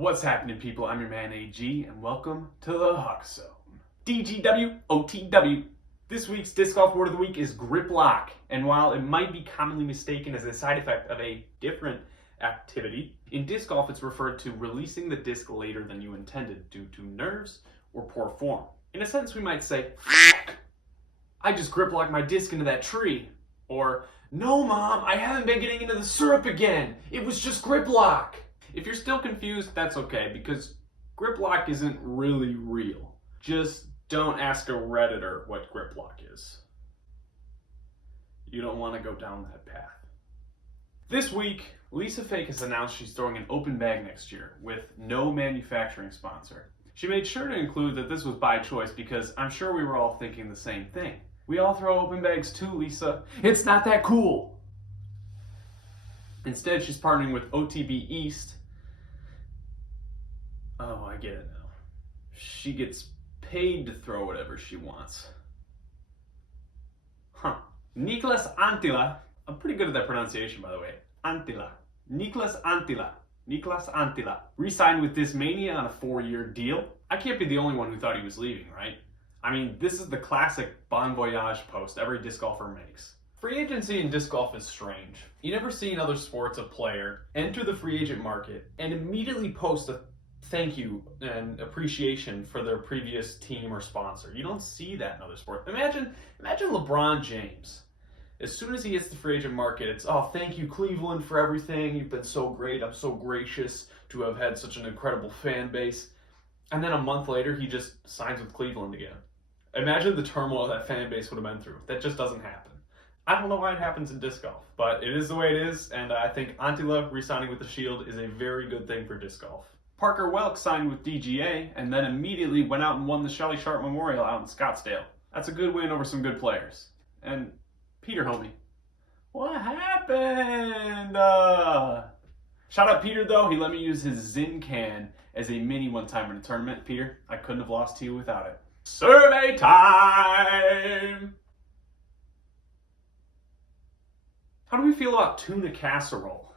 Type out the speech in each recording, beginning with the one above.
What's happening, people? I'm your man AG, and welcome to the Huck Zone. DGW, OTW. This week's disc golf word of the week is grip lock, and while it might be commonly mistaken as a side effect of a different activity, in disc golf it's referred to releasing the disc later than you intended due to nerves or poor form. In a sentence, we might say, I just grip locked my disc into that tree. Or, no, Mom, I haven't been getting into the syrup again. It was just grip lock. If you're still confused, that's okay, because grip lock isn't really real. Just don't ask a Redditor what grip lock is. You don't want to go down that path. This week, Lisa Fake has announced she's throwing an open bag next year with no manufacturing sponsor. She made sure to include that this was by choice because I'm sure we were all thinking the same thing. We all throw open bags too, Lisa. It's not that cool. Instead, she's partnering with OTB East. Oh, I get it now. She gets paid to throw whatever she wants. Niklas Antila. I'm pretty good at that pronunciation, by the way. Antila. Niklas Antila. Niklas Antila. Re-signed with Discmania on a 4-year deal. I can't be the only one who thought he was leaving, right? I mean, this is the classic bon voyage post every disc golfer makes. Free agency in disc golf is strange. You never see in other sports a player enter the free agent market and immediately post a thank you and appreciation for their previous team or sponsor. You don't see that in other sports. Imagine LeBron James. As soon as he hits the free agent market, it's, oh, thank you, Cleveland, for everything. You've been so great. I'm so gracious to have had such an incredible fan base. And then a month later, he just signs with Cleveland again. Imagine the turmoil that fan base would have been through. That just doesn't happen. I don't know why it happens in disc golf, but it is the way it is, and I think Antila re-signing with the Shield is a very good thing for disc golf. Parker Welk signed with DGA and then immediately went out and won the Shelly Sharp Memorial out in Scottsdale. That's a good win over some good players. And Peter, homie, what happened? Shout out Peter, though. He let me use his Zin can as a mini one time in a tournament. Peter, I couldn't have lost to you without it. Survey time! How do we feel about tuna casserole?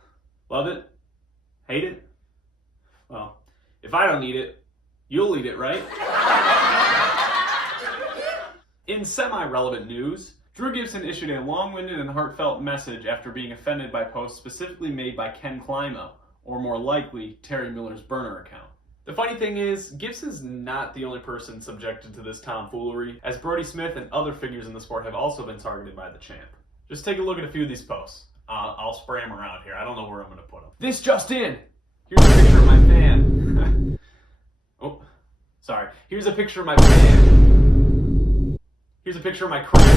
Love it? Hate it? Well, if I don't eat it, you'll eat it, right? In semi-relevant news, Drew Gibson issued a long-winded and heartfelt message after being offended by posts specifically made by Ken Climo, or more likely, Terry Miller's burner account. The funny thing is, Gibson's not the only person subjected to this tomfoolery, as Brody Smith and other figures in the sport have also been targeted by the champ. Just take a look at a few of these posts. I'll spray them around here. I don't know where I'm going to put them. This just in! Here's a picture of my fan. Oh, sorry. Here's a picture of my fan. Here's a picture of my credit.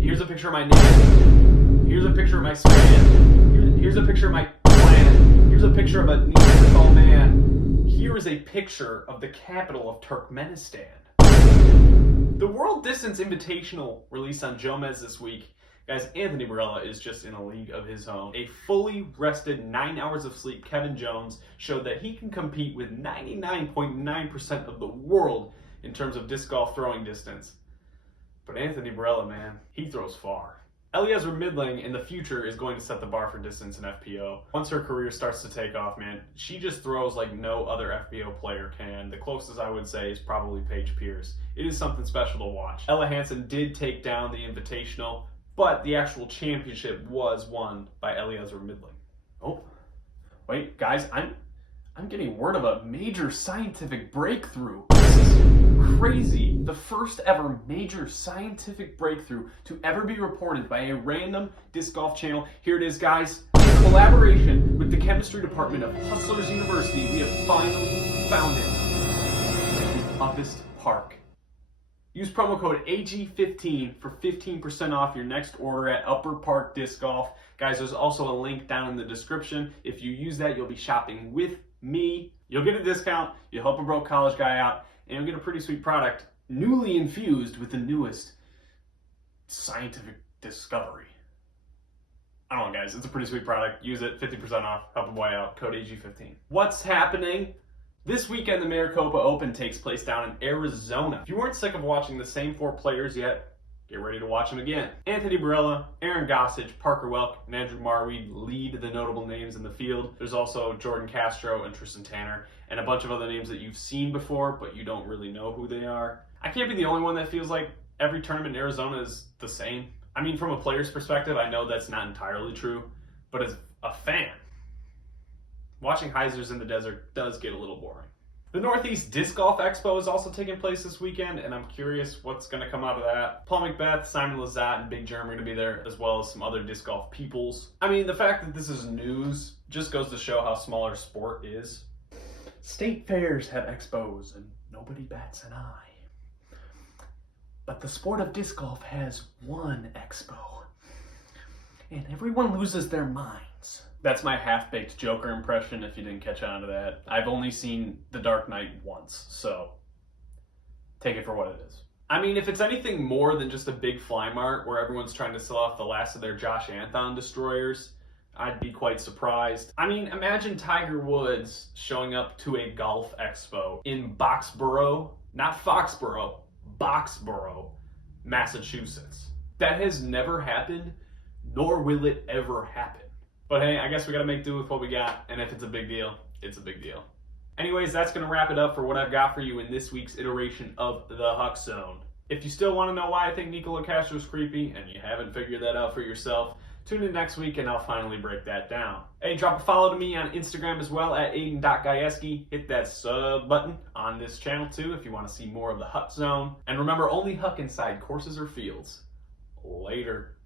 Here's a picture of my name. Here's a picture of my span. Here's a picture of my plan. Here's a picture of a Neanderthal man. Here is a picture of the capital of Turkmenistan. The World Distance Invitational released on Jomez this week. Guys, Anthony Barella is just in a league of his own. A fully rested 9 hours of sleep Kevin Jones showed that he can compete with 99.9% of the world in terms of disc golf throwing distance. But Anthony Barella, man, he throws far. Eliezer Midling in the future is going to set the bar for distance in FPO. Once her career starts to take off, man, she just throws like no other FPO player can. The closest I would say is probably Paige Pierce. It is something special to watch. Ella Hansen did take down the Invitational, but the actual championship was won by Eliezer Midling. Oh, wait, guys, I'm getting word of a major scientific breakthrough. This is crazy. The first ever major scientific breakthrough to ever be reported by a random disc golf channel. Here it is, guys. In collaboration with the chemistry department of Hustlers University, we have finally found it. The Uppest Park. Use promo code AG15 for 15% off your next order at Upper Park Disc Golf. Guys, there's also a link down in the description. If you use that, you'll be shopping with me. You'll get a discount, you'll help a broke college guy out, and you'll get a pretty sweet product, newly infused with the newest scientific discovery. I don't know, guys, it's a pretty sweet product. Use it, 50% off, help a boy out, code AG15. What's happening? This weekend, the Maricopa Open takes place down in Arizona. If you weren't sick of watching the same 4 players yet, get ready to watch them again. Anthony Barella, Aaron Gossage, Parker Welk, and Andrew Marweed lead the notable names in the field. There's also Jordan Castro and Tristan Tanner, and a bunch of other names that you've seen before, but you don't really know who they are. I can't be the only one that feels like every tournament in Arizona is the same. I mean, from a player's perspective, I know that's not entirely true, but as a fan, watching Heisers in the desert does get a little boring. The Northeast Disc Golf Expo is also taking place this weekend, and I'm curious what's going to come out of that. Paul McBeth, Simon Lizotte, and Big Germ are going to be there, as well as some other disc golf peoples. I mean, the fact that this is news just goes to show how small our sport is. State fairs have expos, and nobody bats an eye. But the sport of disc golf has one expo, and everyone loses their minds. That's my half-baked Joker impression, if you didn't catch on to that. I've only seen The Dark Knight once, so take it for what it is. I mean, if it's anything more than just a big fly mart where everyone's trying to sell off the last of their Josh Anthon destroyers, I'd be quite surprised. I mean, imagine Tiger Woods showing up to a golf expo in Boxborough, not Foxborough, Boxborough, Massachusetts. That has never happened, nor will it ever happen. But hey, I guess we gotta make do with what we got, and if it's a big deal, it's a big deal. Anyways, that's gonna wrap it up for what I've got for you in this week's iteration of the Huck Zone. If you still wanna know why I think Nikola Castro's creepy, and you haven't figured that out for yourself, tune in next week and I'll finally break that down. Hey, drop a follow to me on Instagram as well at Aiden.Gajewski. Hit that sub button on this channel too if you wanna see more of the Huck Zone. And remember, only Huck inside courses or fields. Later.